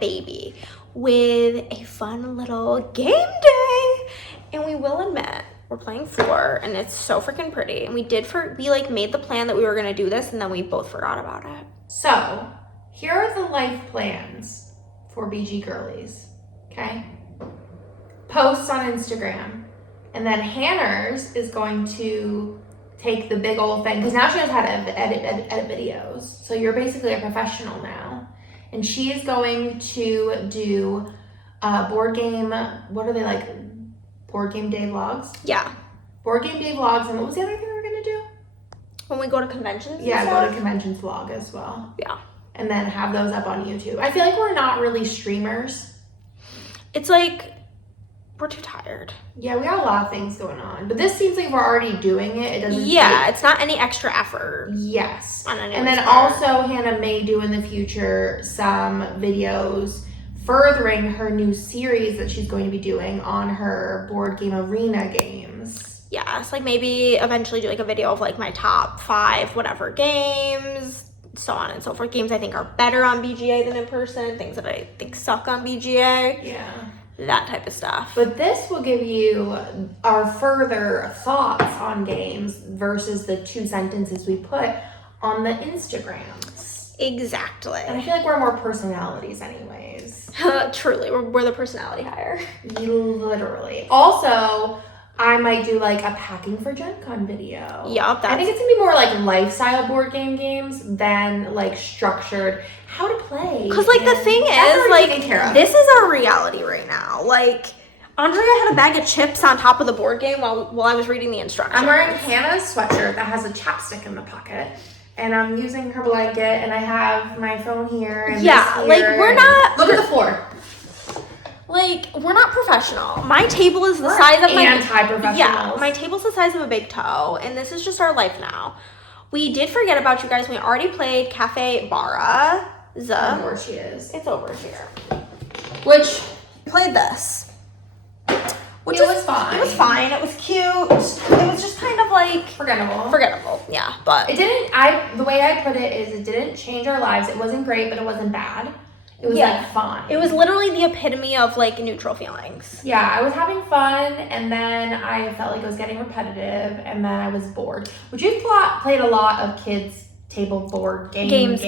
baby with a fun little game day. And we will admit, we're playing Fleur, and it's so freaking pretty. And we made the plan that we were gonna do this, and then we both forgot about it. So, here are the life plans for BG Girlies, okay? Posts on Instagram. And then Hannah's is going to take the big old thing, because now she knows how to edit videos. So you're basically a professional now. And she is going to do board game, what are they like? Board game day vlogs? Yeah. Board game day vlogs. And what was the other thing we were going to do? When we go to conventions? Yeah, go to conventions vlog as well. Yeah. And then have those up on YouTube. I feel like we're not really streamers. It's like, we're too tired. Yeah, we got a lot of things going on. But this seems like we're already doing it. It doesn't it's not any extra effort. Yes. On and then also Hannah may do in the future some videos furthering her new series that she's going to be doing on her board game arena games. Yeah, it's like maybe eventually do like a video of like my top 5 whatever games, so on and so forth. Games I think are better on BGA than in person, things that I think suck on BGA. Yeah. That type of stuff. But this will give you our further thoughts on games versus the 2 sentences we put on the Instagrams. Exactly. And I feel like we're more personalities anyways. Truly, we're the personality hire. Literally. Also, I might do like a packing for Gen Con video. Yup. I think it's gonna be more like lifestyle board games than like structured how to play. Because like the thing is, like, this is our reality right now. Like, Andrea had a bag of chips on top of the board game while I was reading the instructions. I'm wearing Hannah's sweatshirt that has a chapstick in the pocket. And I'm using her blanket, and I have my phone here. And yeah, this here, like we're not. Look at the floor. Like, we're not professional. My table is the size of my anti-professionals. Yeah, my table's the size of a big toe, and this is just our life now. We did forget about you guys. We already played Cafe Barra. Where she is. It's over here. Which played this. Which was fine. It was fine. It was cute. It was just kind of like forgettable. Yeah, but it didn't. The way I put it is, it didn't change our lives. It wasn't great, but it wasn't bad. It was like fun. It was literally the epitome of like neutral feelings. Yeah, I was having fun, and then I felt like it was getting repetitive, and then I was bored. Which we've played a lot of kids' table board games.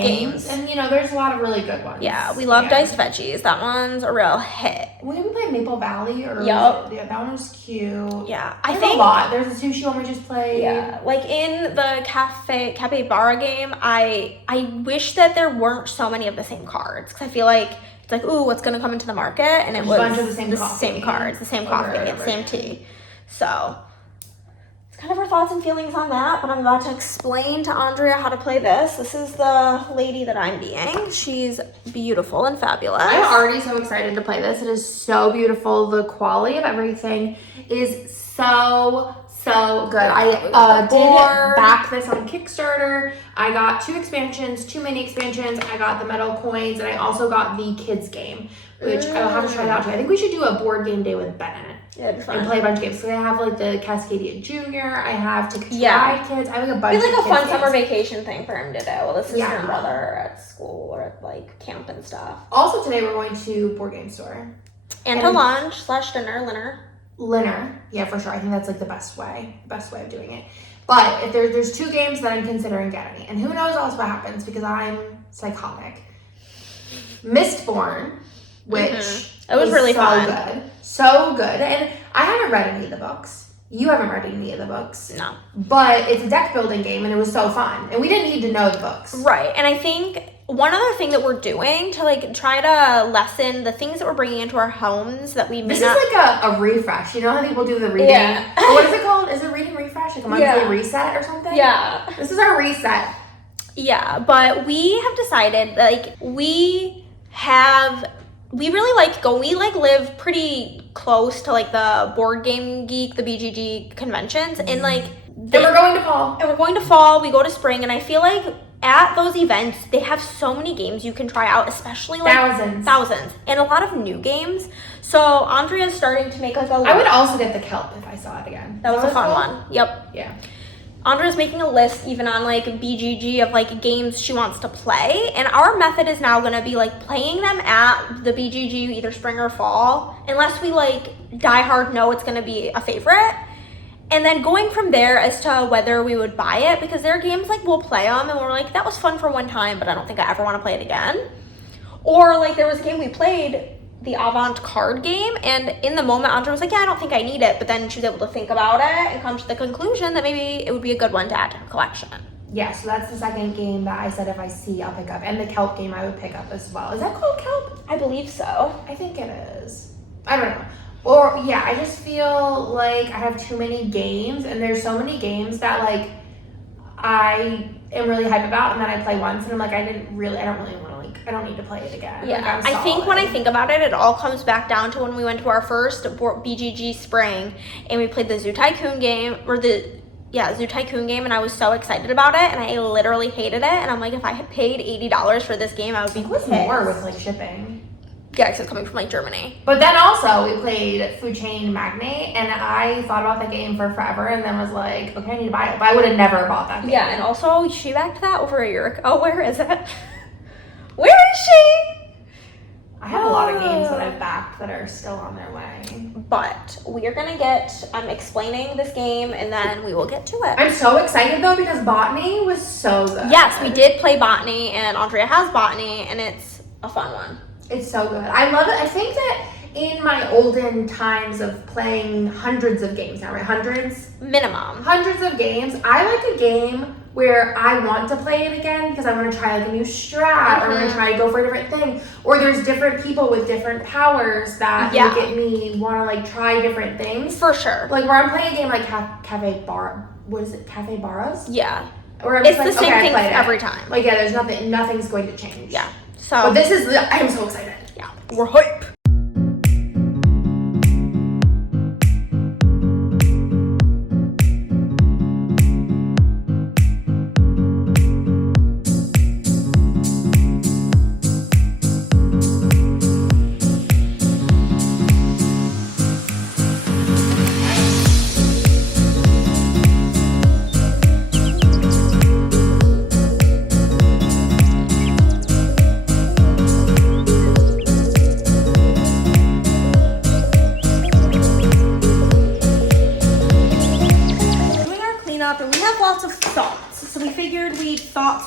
And you know, there's a lot of really good ones. Yeah, we love Diced Veggies. That one's a real hit. We played Maple Valley, or yep. Yeah, that one was cute. Yeah, I think a lot. There's a sushi one we just played. Yeah, like in the Cafe Barra game, I wish that there weren't so many of the same cards, because I feel like it's like, ooh, what's gonna come into the market, and it was a bunch of the same cards, the same coffee, and same tea. So it's kind of our thoughts and feelings on that, but I'm about to explain to Andrea how to play this. This is the lady that I'm being. She's beautiful and fabulous. I'm already so excited to play this. It is so beautiful. The quality of everything is so good. I did back this on Kickstarter. I got 2 expansions, 2 mini expansions. I got the metal coins, and I also got the kids game, which I'll have to try that out too. I think we should do a board game day with Bennett. Yeah, it'd be fun. And play a bunch of games. So I have like the Cascadia Junior. I have Ticket to Ride Kids. I have like a bunch of It'd be like a fun games. summer vacation thing for him to do. Well, this is your brother at school or at like camp and stuff. Also today we're going to Board Game Store. And to lunch/dinner. Dinner. Yeah, for sure. I think that's like the best way of doing it. But if there's 2 games that I'm considering getting, and who knows else what happens, because I'm psychotic. Mistborn, which it was really fun. So good. And I haven't read any of the books. You haven't read any of the books. No. But it's a deck building game, and it was so fun. And we didn't need to know the books. Right. And I think one other thing that we're doing to like try to lessen the things that we're bringing into our homes that we This is like a refresh. You know how people do the reading? Yeah. What is it called? Is it reading refresh? Like a monthly reset or something? Yeah. This is our reset. Yeah. But we have decided, like, we really like we like live pretty close to like the Board Game Geek, the BGG conventions, and like and we're going to fall. We go to spring, and I feel like at those events they have so many games you can try out, especially like thousands, and a lot of new games. So Andrea's starting to make like a. I would also get the kelp if I saw it again. That was a fun one. Yep. Yeah. Andrea's making a list even on like BGG of like games she wants to play, and our method is now gonna be like playing them at the BGG either spring or fall, unless we like die hard know it's gonna be a favorite, and then going from there as to whether we would buy it, because there are games like we'll play them and we're like, that was fun for one time, but I don't think I ever want to play it again. Or like there was a game we played, the Avant card game, and in the moment Andrea was like, yeah, I don't think I need it, but then she was able to think about it and come to the conclusion that maybe it would be a good one to add to her collection. Yeah, so that's the second game that I said if I see I'll pick up, and the kelp game I would pick up as well. Is that called kelp? I believe so. I think it is. I don't know. Or yeah, I just feel like I have too many games, and there's so many games that like I am really hyped about, and then I play once and I'm like, I don't really want to, like, I don't need to play it again. Yeah, like, I think when I think about it, it all comes back down to when we went to our first BGG spring and we played the Zoo Tycoon game, Zoo Tycoon game, and I was so excited about it, and I literally hated it, and I'm like, if I had paid $80 for this game, I would be pissed. More with like shipping. Yeah, because it's coming from like Germany. But then also we played Food Chain Magnate, and I thought about the game for forever, and then was like, okay, I need to buy it. But I would have never bought that game. Yeah, and also she backed that over a year ago. Oh, where is it? Where is she? I have a lot of games that I've backed that are still on their way. But we are gonna get explaining this game, and then we will get to it. I'm so excited though, because Botany was so good. Yes, we did play Botany, and Andrea has Botany, and it's a fun one. It's so good. I love it. I think that in my olden times of playing hundreds of games now, right? Hundreds of games. I like a game where I want to play it again because I want to try like a new strat, or I want to try to go for a different thing. Or there's different people with different powers that make it me want to like try different things. For sure. Like where I'm playing a game like Cafe Barras? Yeah. Or it's the same thing every time. Like there's nothing's going to change. Yeah. So, but I'm so excited. Yeah, we're hype.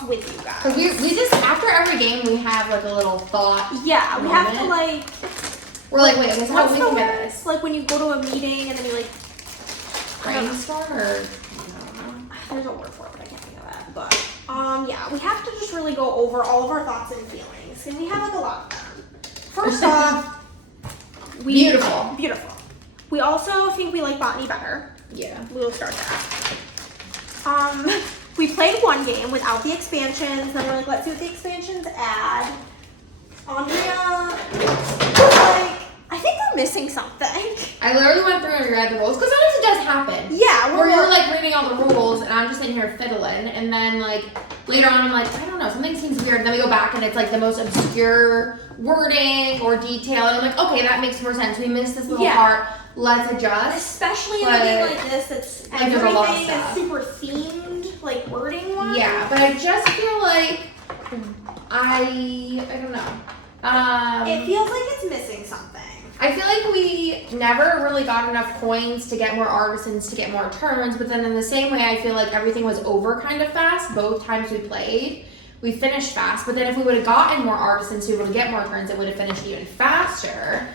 With you guys. So we just, after every game, we have like a little thought. Yeah, we have to like. We're like, wait, what's the worst? Like when you go to a meeting and then you like. Brainstorm or. There's a word for it, but I can't think of it. But yeah, we have to just really go over all of our thoughts and feelings, and we have like a lot of them. First off, beautiful. We also think we like Botany better. Yeah. We'll start there. We played one game without the expansions, then we're like, let's see what the expansions add. Andrea was like, I think we're missing something. I literally went through and read the rules, because sometimes it does happen. Yeah. Where you're like reading all the rules, and I'm just sitting here fiddling, and then like later on I'm like, I don't know, something seems weird, and then we go back and it's like the most obscure wording or detail, and I'm like, okay, that makes more sense. We missed this little part. Let's adjust. Especially in a game like this, that's like everything is super themed, like wording wise. Yeah, but I just feel like I don't know. It feels like it's missing something. I feel like we never really got enough coins to get more artisans to get more turns, but then in the same way, I feel like everything was over kind of fast both times we played. We finished fast, but then if we would have gotten more artisans to be able to get more turns, it would have finished even faster.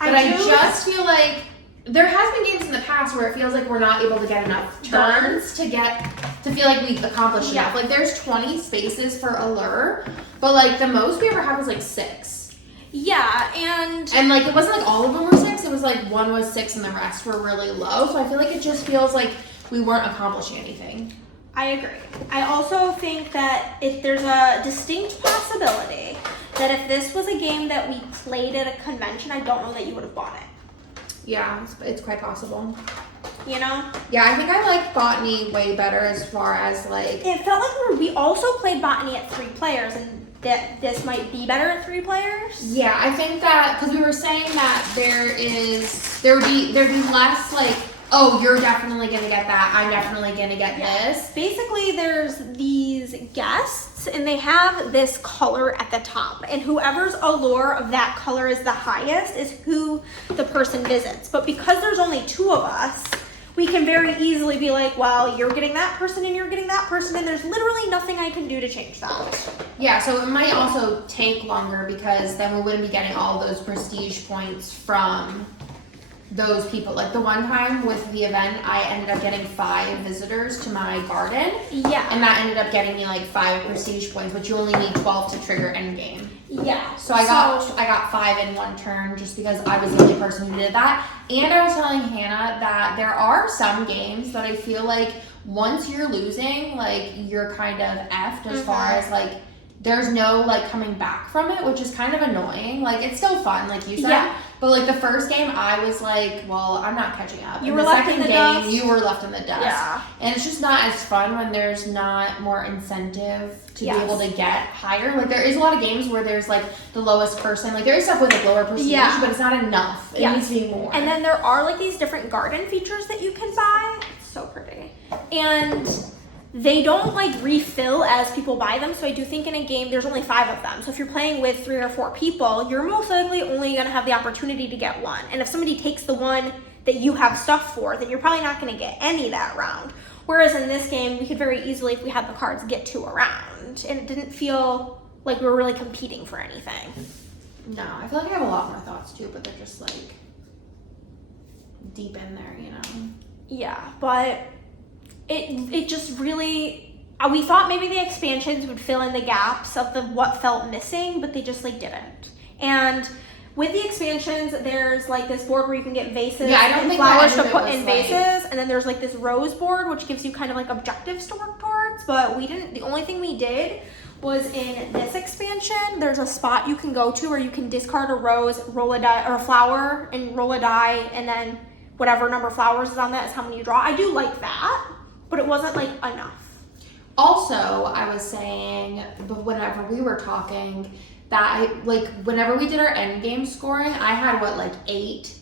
But I just feel like there has been games in the past where it feels like we're not able to get enough turns to feel like we've accomplished enough. Like there's 20 spaces for Allure, but like the most we ever had was like 6. Yeah, and like it wasn't like all of them were 6. It was like one was 6 and the rest were really low. So I feel like it just feels like we weren't accomplishing anything. I agree. I also think that if there's a distinct possibility that if this was a game that we played at a convention, I don't know that you would have bought it. Yeah, it's quite possible. You know? Yeah, I think I like Botany way better as far as like... It felt like we also played Botany at 3 players, and that this might be better at 3 players. Yeah, I think that, because we were saying that there'd be less like oh, you're definitely gonna get that, I'm definitely gonna get this. Basically, there's these guests, and they have this color at the top, and whoever's allure of that color is the highest is who the person visits. But because there's only 2 of us, we can very easily be like, well, you're getting that person and you're getting that person, and there's literally nothing I can do to change that. Yeah, so it might also take longer because then we wouldn't be getting all those prestige points from those people. Like the one time with the event, I ended up getting 5 visitors to my garden. Yeah. And that ended up getting me like 5 prestige points, but you only need 12 to trigger endgame. Yeah. So I got 5 in one turn just because I was the only person who did that. And I was telling Hannah that there are some games that I feel like once you're losing, like you're kind of effed as far as like there's no like coming back from it, which is kind of annoying. Like it's still fun, like you said. Yeah. But like the first game, I was like, well, I'm not catching up. You and were the left second in the game, dust. you were left in the dust. Yeah. And it's just not as fun when there's not more incentive to be able to get higher. Like there is a lot of games where there's like the lowest person. Like there is stuff with like lower prestige, but it's not enough. It needs to be more. And then there are like these different garden features that you can buy. It's so pretty. And they don't like refill as people buy them, so I do think in a game there's only 5 of them. So if you're playing with 3 or 4 people, you're most likely only gonna have the opportunity to get one. And if somebody takes the one that you have stuff for, then you're probably not gonna get any that round. Whereas in this game, we could very easily, if we had the cards, get 2 around. And it didn't feel like we were really competing for anything. No, I feel like I have a lot more thoughts too, but they're just like deep in there, you know? Yeah, but it just really, we thought maybe the expansions would fill in the gaps of what felt missing, but they just like didn't. And with the expansions, there's like this board where you can get vases and flowers to put in vases, and then there's like this rose board which gives you kind of like objectives to work towards, but we didn't, the only thing we did was in this expansion, there's a spot you can go to where you can discard a rose, roll a die, or a flower, and roll a die, and then whatever number of flowers is on that is how many you draw. I do like that, but it wasn't like enough. Also, I was saying, but whenever we were talking, that whenever we did our end game scoring, I had 8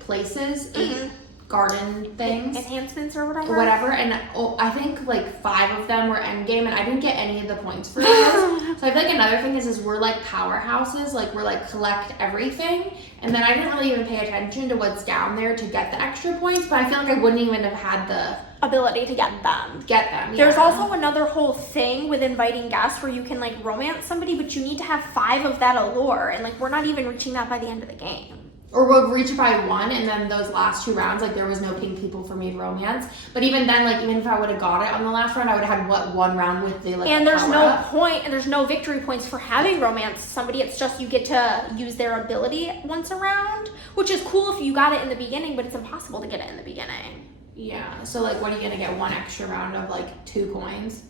places, 8 garden things, enhancements or whatever, and I think 5 of them were end game, and I didn't get any of the points for those. So I feel like another thing is we're powerhouses, we're collect everything, and then I didn't really even pay attention to what's down there to get the extra points, but I feel like I wouldn't even have had the ability to get them. Yeah. There's also another whole thing with inviting guests where you can romance somebody, but you need to have 5 of that allure, and we're not even reaching that by the end of the game. Or we'll reach it by 1, and then those last 2 rounds, there was no pink people for me to romance. But even then, even if I would have got it on the last round, I would have had 1 round with the and there's no point, and there's no victory points for having romance somebody. It's just you get to use their ability once a round, which is cool if you got it in the beginning, but it's impossible to get it in the beginning. Yeah. So what are you gonna get 1 extra round of 2 coins?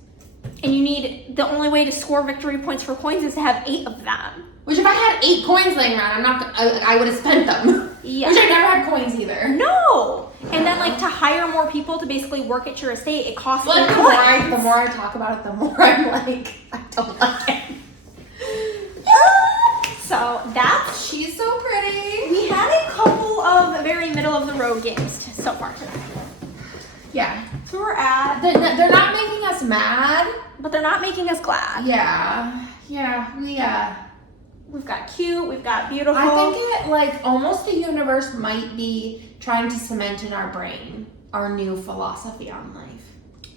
And you need, the only way to score victory points for coins is to have 8 of them. Which if I had 8 coins laying around, I would have spent them. Yeah. Which I never had coins either. No. And then to hire more people to basically work at your estate, it costs you coins. The more I talk about it, the more I'm I don't like it. So she's so pretty. We had a couple of very middle of the road games so far today. Yeah. So we're at. They're not making us mad, but they're not making us glad. Yeah. Yeah. We've got cute. We've got beautiful. I think it almost the universe might be trying to cement in our brain our new philosophy on life.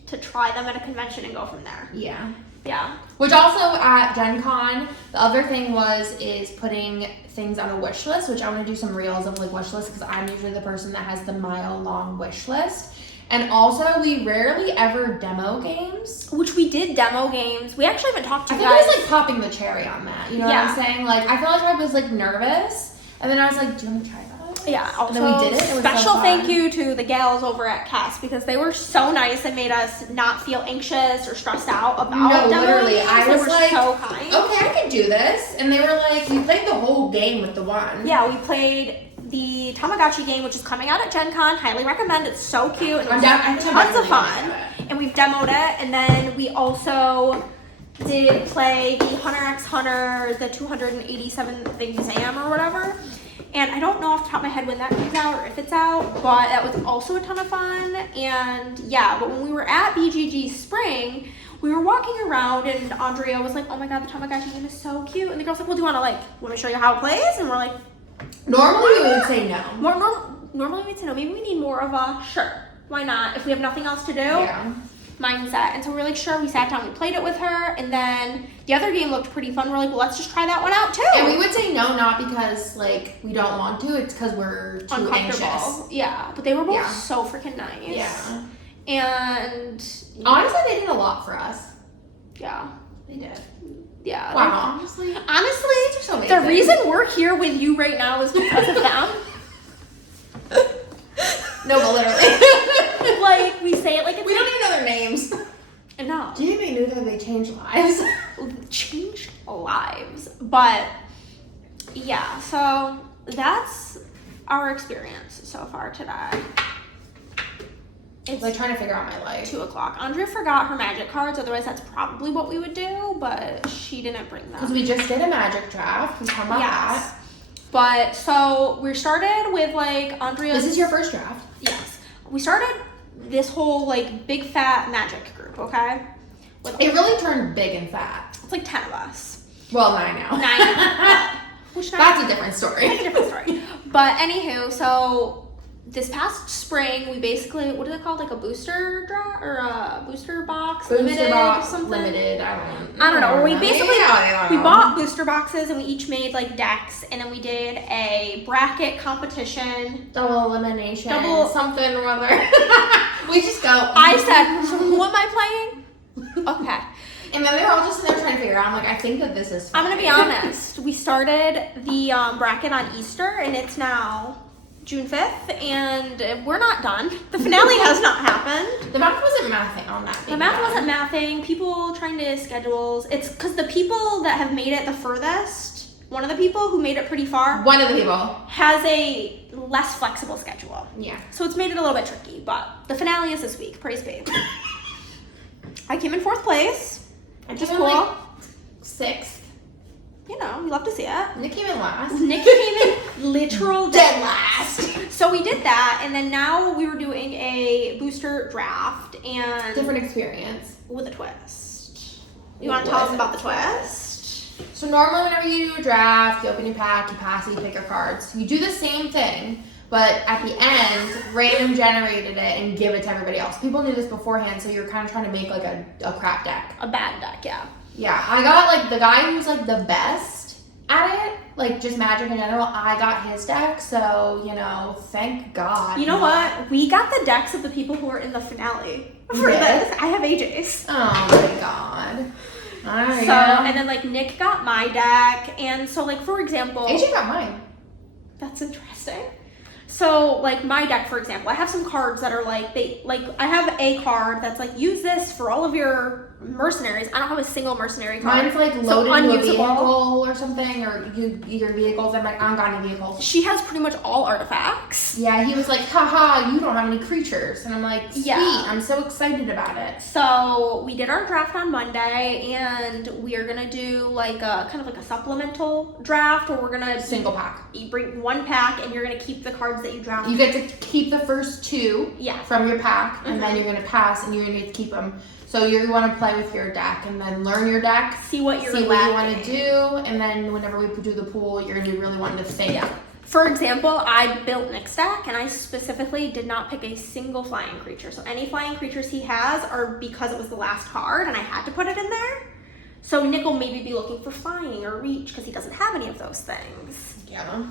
To try them at a convention and go from there. Yeah. Yeah. Which also at Gen Con, the other thing is putting things on a wish list, which I want to do some reels of wish lists because I'm usually the person that has the mile-long wish list. And also, we rarely ever demo games. Which we did demo games. We actually haven't talked to you guys. I think it was popping the cherry on that. You know what I'm saying? I feel like I was nervous. And then I was like, do you want to try that? Yeah. Also, and then we did it. It was special so thank you to the gals over at Cass because they were so nice and made us not feel anxious or stressed out about demo literally. games. I was they were so kind. Okay, I can do this. And they were like, you played the whole game with the one. Yeah, we played the Tamagotchi game, which is coming out at Gen Con. Highly recommend. It's so cute. And tons of fun. And we've demoed it. And then we also did play the Hunter x Hunter, the 287th exam or whatever. And I don't know off the top of my head when that comes out or if it's out, but that was also a ton of fun. And yeah, but when we were at BGG Spring, we were walking around and Andrea was like, oh my God, the Tamagotchi game is so cute. And the girl's like, well, do you want to show you how it plays? And we're like, normally we would say no. Normally we'd say no. Maybe we need more of a, sure, why not? If we have nothing else to do. Yeah. Mindset. And so we were like, sure, we sat down, we played it with her, and then the other game looked pretty fun. We're like, well, let's just try that one out too. And we would say no, not because like we don't want to, it's because we're too anxious. Yeah, but they were both so freaking nice. Yeah. And honestly, they did a lot for us. Yeah. They did. Yeah. Wow. Honestly, so the reason we're here with you right now is because of them. No, but literally. Like, we say it like it's... We don't even know their names. No. Do you think they knew that they changed lives? Changed lives. But, yeah, so that's our experience so far today. It's like trying to figure out my life. 2:00. Andrea forgot her magic cards, otherwise that's probably what we would do, but she didn't bring them. Because we just did a magic draft. We talked about that. But, so, we started with, like, Andrea... This is your first draft? Yes. We started this whole, like, big fat magic group, okay? It really turned big and fat. It's like 10 of us. Well, 9 now. 9. Which that's a different story. That's a different story. But, anywho, so... This past spring, we basically, what is it called? Like a booster draw or a booster box? Booster box, something? limited, I don't know. We basically, we bought booster boxes and we each made like decks and then we did a bracket competition. Double elimination. Something or other. We just go. I said, so who am I playing? Okay. And then they were all just in there trying to figure out. I'm like, I think that this is fine. I'm going to be honest. We started the bracket on Easter and it's now June 5th, and we're not done. The finale has not happened. The math wasn't mathing on that. The math wasn't mathing. People trying to schedules. It's because the people that have made it the furthest, one of the people who made it pretty far. One of the people. Has a less flexible schedule. Yeah. So it's made it a little bit tricky, but the finale is this week. Praise be. I came in 4th place. I Which is came cool. in like 6th. You know, we love to see it. Nick came in last. Nick came in literal dead last. So we did that, and then now we were doing a booster draft and different experience with a twist. You want to tell us about the twist? So normally, whenever you do a draft, you open your pack, you pass it, you pick your cards. You do the same thing, but at the end, random generated it and give it to everybody else. People knew this beforehand, so you're kind of trying to make like a crap deck, a bad deck, yeah. Yeah, I got like the guy who's like the best at it, like just Magic in general. I got his deck, so you know, thank God. You know what? We got the decks of the people who were in the finale for this. I have AJ's. Oh my God. So and then like Nick got my deck, and so like for example, AJ got mine. That's interesting. So, like, my deck, for example, I have some cards that are, like, I have a card that's, like, use this for all of your mercenaries. I don't have a single mercenary card. Mine's, like, loaded into a vehicle or something, or your vehicles. I'm like, I don't got any vehicles. She has pretty much all artifacts. Yeah, he was like, haha, you don't have any creatures. And I'm like, sweet, yeah. I'm so excited about it. So, we did our draft on Monday, and we are going to do, like, a kind of like a supplemental draft, where we're going to... Single pack. You bring one pack, and you're going to keep the cards that you draft. You get to keep the first 2 from your pack, and then you're going to pass, and you're going to keep them. So you want to play with your deck, and then learn your deck. See what you want to do, and then whenever we do the pool, you're going to really want to think. Yeah. For example, I built Nick's deck, and I specifically did not pick a single flying creature. So any flying creatures he has are because it was the last card, and I had to put it in there. So Nick will maybe be looking for flying or reach, because he doesn't have any of those things. Yeah.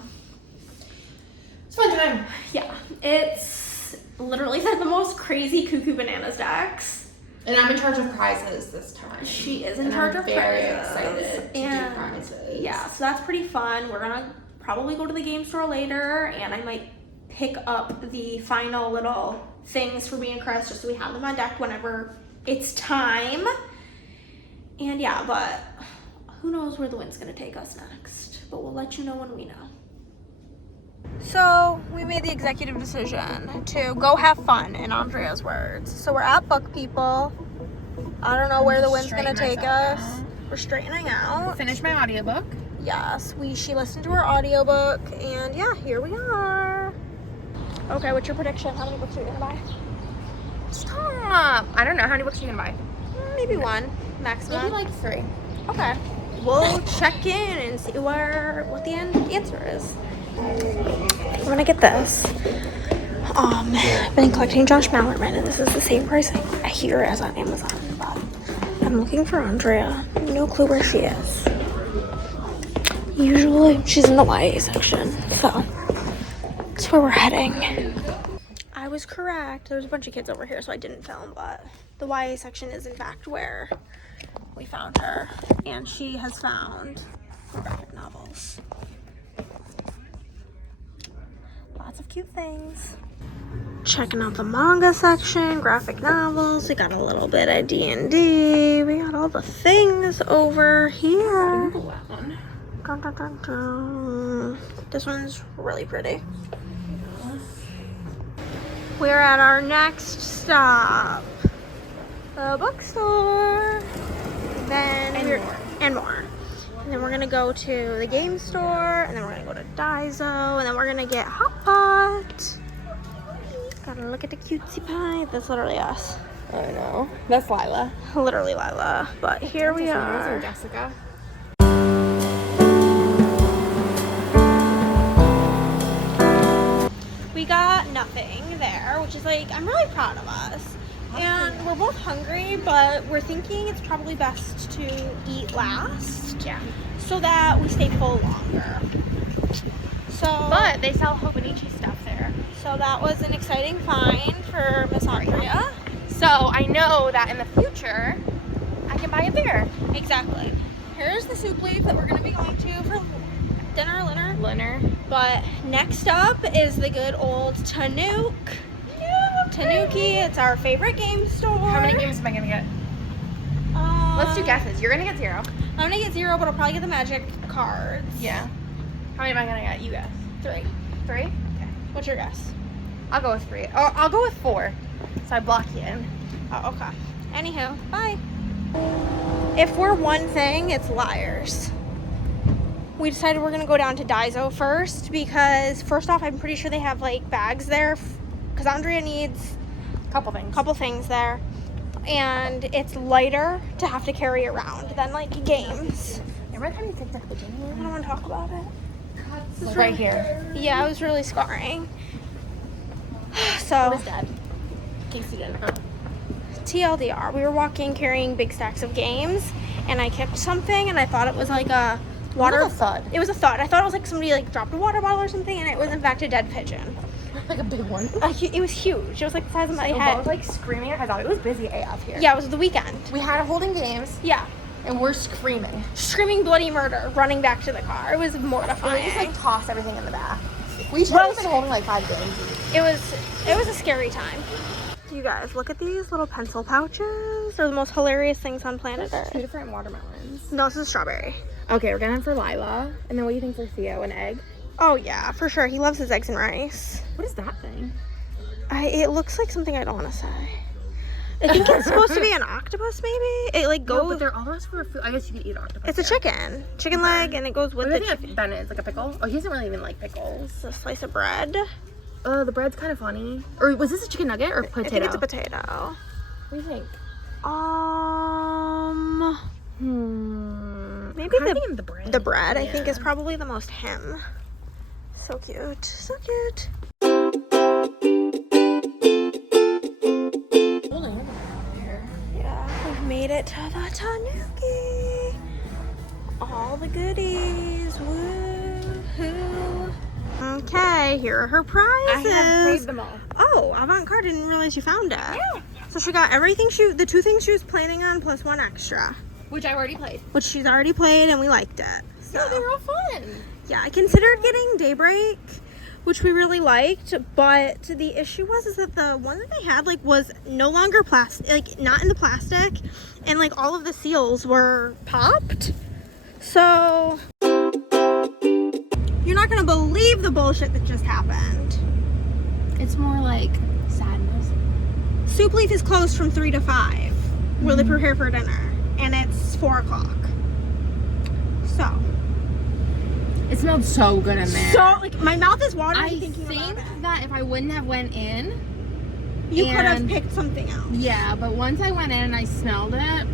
It's a fun time. Yeah, it's literally the most crazy cuckoo bananas decks. And I'm in charge of prizes this time. She is in charge of prizes. I'm very excited to do prizes. Yeah, so that's pretty fun. We're gonna probably go to the game store later, and I might pick up the final little things for me and Chris just so we have them on deck whenever it's time. And yeah, but who knows where the wind's gonna take us next. But we'll let you know when we know. So we made the executive decision to go have fun, in Andrea's words. So we're at Book People. I don't know where the wind's gonna take us. We're straightening out. Finish my audiobook. Yes, she listened to her audiobook, and yeah, here we are. Okay, what's your prediction? How many books are you gonna buy? Stop. I don't know. How many books are you gonna buy? Maybe one, maximum. Maybe like 3. Okay. We'll check in and see what the answer is. I'm gonna get this. I've been collecting Josh Mallerman, and this is the same price I hear as on Amazon, but I'm looking for Andrea. No clue where she is. Usually she's in the YA section, so that's where we're heading. I was correct. There was a bunch of kids over here, so I didn't film, but the YA section is in fact where we found her, and she has found graphic novels. Lots of cute things. Checking out the manga section, graphic novels. We got a little bit of D&D. We got all the things over here. Dun, dun, dun, dun. This one's really pretty. We're at our next stop, the bookstore. And more. And then we're gonna go to the game store, and then we're gonna go to Daiso, and then we're gonna get Hot Pot. Gotta look at the cutesy pie. That's literally us. I know. That's Lila. Literally Lila. But here we are. Or Jessica. We got nothing there, which is like, I'm really proud of us. And we're both hungry, but we're thinking it's probably best to eat last. Yeah. So that we stay full longer. But they sell Hobonichi stuff there. So that was an exciting find for Miss Andrea. So I know that in the future, I can buy it there. Exactly. Here's the soup leaf that we're going to be going to for dinner. But next up is the good old Tanuki. It's our favorite game store. How many games am I going to get? Let's do guesses. You're going to get 0. I'm going to get 0, but I'll probably get the magic cards. Yeah. How many am I going to get? You guess. 3. 3? Okay. What's your guess? I'll go with 3. Or I'll go with 4. So I block you in. Oh, okay. Anywho, bye. If we're one thing, it's liars. We decided we're going to go down to Daiso first because, first off, I'm pretty sure they have, like, bags there because Andrea needs a couple things there. And it's lighter to have to carry around than, like, games. Remember the time you picked up the game? I don't want to talk about it. It's right here. Yeah, it was really scarring. So, It was dead. In case you didn't know. TLDR, we were walking carrying big stacks of games, and I kicked something, and I thought it was like a water. It was a thud. It was a thud. I thought it was like somebody like dropped a water bottle or something, and it was in fact a dead pigeon. Like a big one. It was huge. It was like the size of my I head. was like screaming. I thought it was busy AF here. Yeah, it was the weekend. We had a holding games. Yeah. And we're screaming. Screaming bloody murder, running back to the car. It was mortifying. We just like tossed everything in the bath. We should have been holding like 5 games. It was a scary time. You guys, look at these little pencil pouches. They're the most hilarious things on planet Earth. 2 different watermelons. No, this is strawberry. Okay, we're going for Lila. And then what do you think for Theo? An egg? Oh yeah, for sure. He loves his eggs and rice. What is that thing? It looks like something I don't want to say. I think it's supposed to be an octopus, maybe. It like goes. No, but they're all those for food. I guess you could eat octopus. It's a chicken leg, and it goes with what the do you think Ben is like a pickle? Oh, he doesn't really even like pickles. a slice of bread. The bread's kind of funny. Or was this a chicken nugget or potato? I think it's a potato. What do you think? Maybe the bread. The bread, yeah. I think, is probably the most him. So cute, so cute. Yeah, we've made it to the Tanuki. All the goodies. Woo-hoo. Okay, here are her prizes. I have paid them all. Oh, Avant-Garde, didn't realize you found it. Yeah. So she got everything the 2 things she was planning on plus 1 extra. Which I already played. Which she's already played and we liked it. So. Yeah, they were all fun. Yeah, I considered getting Daybreak, which we really liked, but the issue is that the one that they had was no longer plastic, not in the plastic, and all of the seals were popped. So you're not gonna believe the bullshit that just happened. It's more like sadness. Soup Leaf is closed from 3 to 5, where they prepare for dinner, and it's 4 o'clock. So It smelled so good in there. So, like, my mouth is watering I thinking think about it. that if I wouldn't have went in, You could have picked something else. yeah, but once I went in and I smelled it.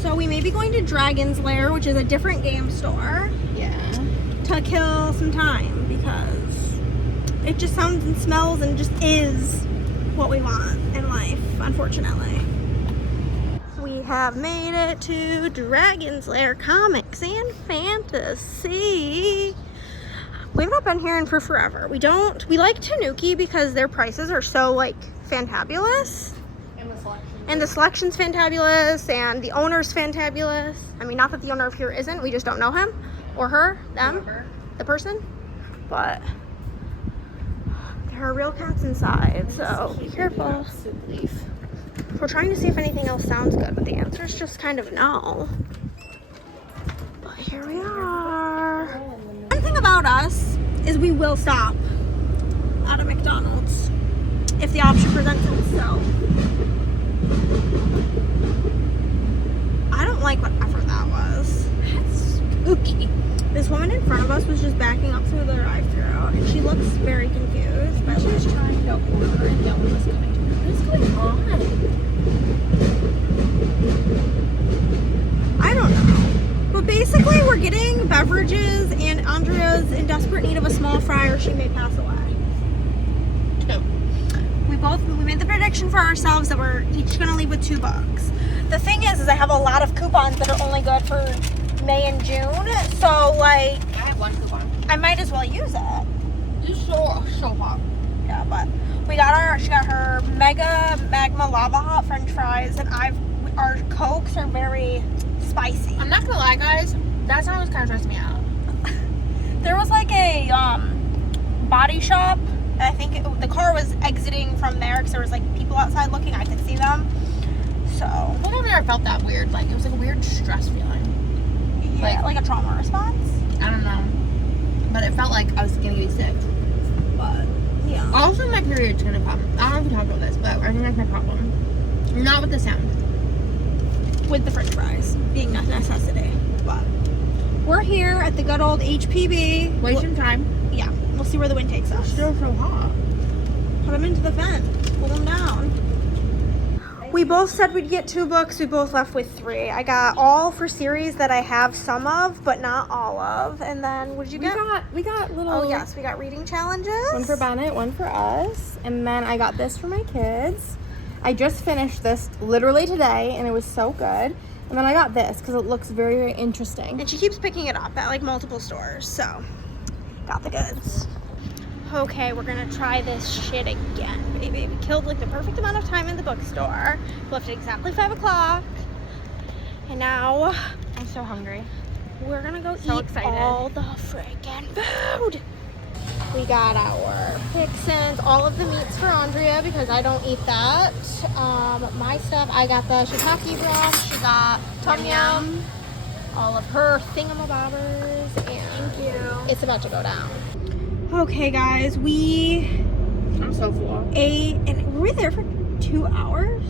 So we may be going to Dragon's Lair, which is a different game store. Yeah. To kill some time because it just sounds and smells and just is what we want in life, unfortunately. We have made it to Dragon's Lair Comics and Fantasy. We've not been here in for forever. We like Tanuki because their prices are so like fantabulous. And the selection's fantabulous and the owner's fantabulous. I mean, not that the owner of here isn't, we just don't know him or her, them, Whoever. the person. But there are real cats inside, so be careful. We're trying to see if anything else sounds good, but the answer is just kind of no. But here we are. One thing about us is we will stop at a McDonald's if the option presents itself. I don't like whatever that was. That's spooky. This woman in front of us was just backing up to the drive-thru, and she looks very confused. She was trying to order and no one was coming to her. What is going on? I don't know. But basically, we're getting beverages, and Andrea's in desperate need of a small fry or she may pass away. We made the prediction for ourselves that we're each gonna leave with 2 books. The thing is I have a lot of coupons that are only good for May and June, so like I have 1 coupon. I might as well use it. It's so hot. Yeah, but she got her mega magma lava hot French fries, and our Cokes are very spicy. I'm not gonna lie, guys. That sound was kind of stressing me out. There was like a body shop. I think the car was exiting from there because there was like people outside looking. I could see them. So I think I've never felt that weird. Like it was like a weird stress feeling. yeah, like a trauma response. I don't know, but it felt like I was gonna get sick. But yeah. Also, my period's gonna come. I don't know if we talked about this, but I think that's my problem. Not with the sound. With the French fries being a necessity. But we're here at the good old HPB. Wasting time. Yeah, we'll see where the wind takes us. Still so hot. Put them into the vent. Pull them down. We both said we'd get 2 books. We both left with 3. I got all for series that I have some of, but not all of. And then, what did you get? We got little. Oh, yes. We got reading challenges. One for Bennett, one for us. And then I got this for my kids. I just finished this literally today, and it was so good. And then I got this because it looks very, very interesting. And she keeps picking it up at, like, multiple stores. So, got the goods. Okay, we're gonna try this shit again, baby. We killed like the perfect amount of time in the bookstore. We left at exactly 5 o'clock. And now I'm so hungry. we're gonna go So eat excited. all the freaking food. We got our fixins, all of the meats for Andrea because I don't eat that. My stuff, I got the shiitake broth, she got tom yum, all of her thingamabobbers, and Thank you. it's about to go down. Okay, guys, I'm so full. ate, and we were there for 2 hours.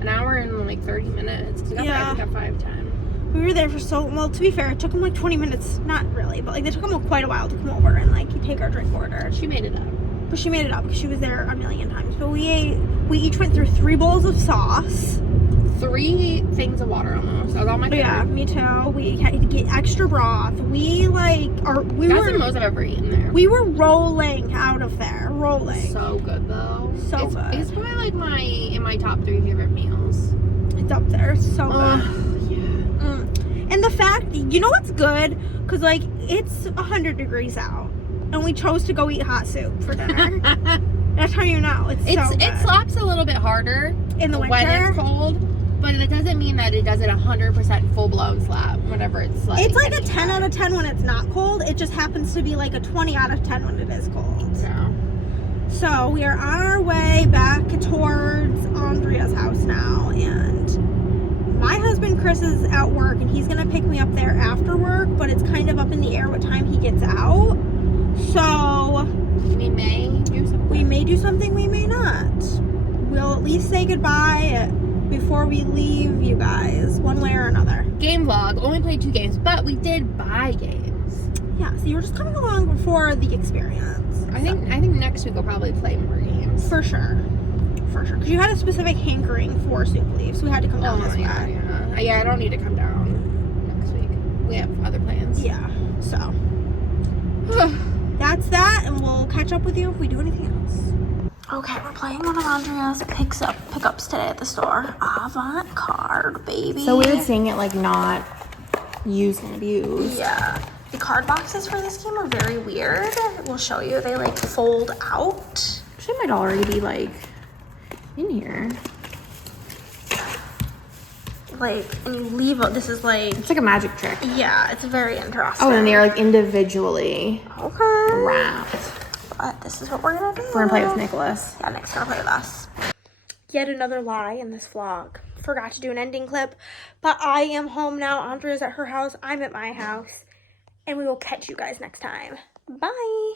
An hour and like 30 minutes. Cause I got 5 time. We were there for well, to be fair, it took them like 20 minutes. Not really, but like they took them quite a while to come over and like take our drink order. She made it up. But she made it up because she was there a million times. But we each went through 3 bowls of sauce. 3 things of water almost. I was on my third. Yeah, me too. We had to get extra broth. We That's the most I've ever eaten there. We were rolling out of there. Rolling. So good though. So good. It's probably like in my top 3 favorite meals. It's up there. It's so good. Yeah. And the fact, you know what's good? Because, like, it's 100 degrees out. And we chose to go eat hot soup for dinner. That's how you know. It's so good. It slaps a little bit harder In the winter? when it's cold. But it doesn't mean that it does it 100% full-blown slap whenever it's like... It's like a 10 out of 10 when it's not cold. It just happens to be like a 20 out of 10 when it is cold. Yeah. So we are on our way back towards Andrea's house now. And my husband Chris is at work and he's going to pick me up there after work. But it's kind of up in the air what time he gets out. So... We may do something. We may do something, we may not. We'll at least say goodbye before we leave you guys, one way or another. Game vlog. Only played 2 games, but we did buy games. Yeah, so you're just coming along for the experience. I think next week we'll probably play more games. For sure. Because you had a specific hankering for Soup Leaf, so we had to come down this way. Yeah, I don't need to come down next week. We have other plans. Yeah, so. That's that, and we'll catch up with you if we do anything else. Okay, we're playing one of Andrea's pickups today at the store. Avant card, baby. So weird seeing it like not used and abused. Yeah. The card boxes for this game are very weird. We'll show you. They like fold out. Actually, it might already be like in here. Like, and you leave it. This is like. It's like a magic trick. Yeah, it's very interesting. Oh, and they're like individually wrapped. But this is what we're gonna do. We're gonna play with Nicholas. Yeah, Nick's gonna play with us. Yet another lie in this vlog. Forgot to do an ending clip, but I am home now. Andrea's at her house. I'm at my house. And we will catch you guys next time. Bye.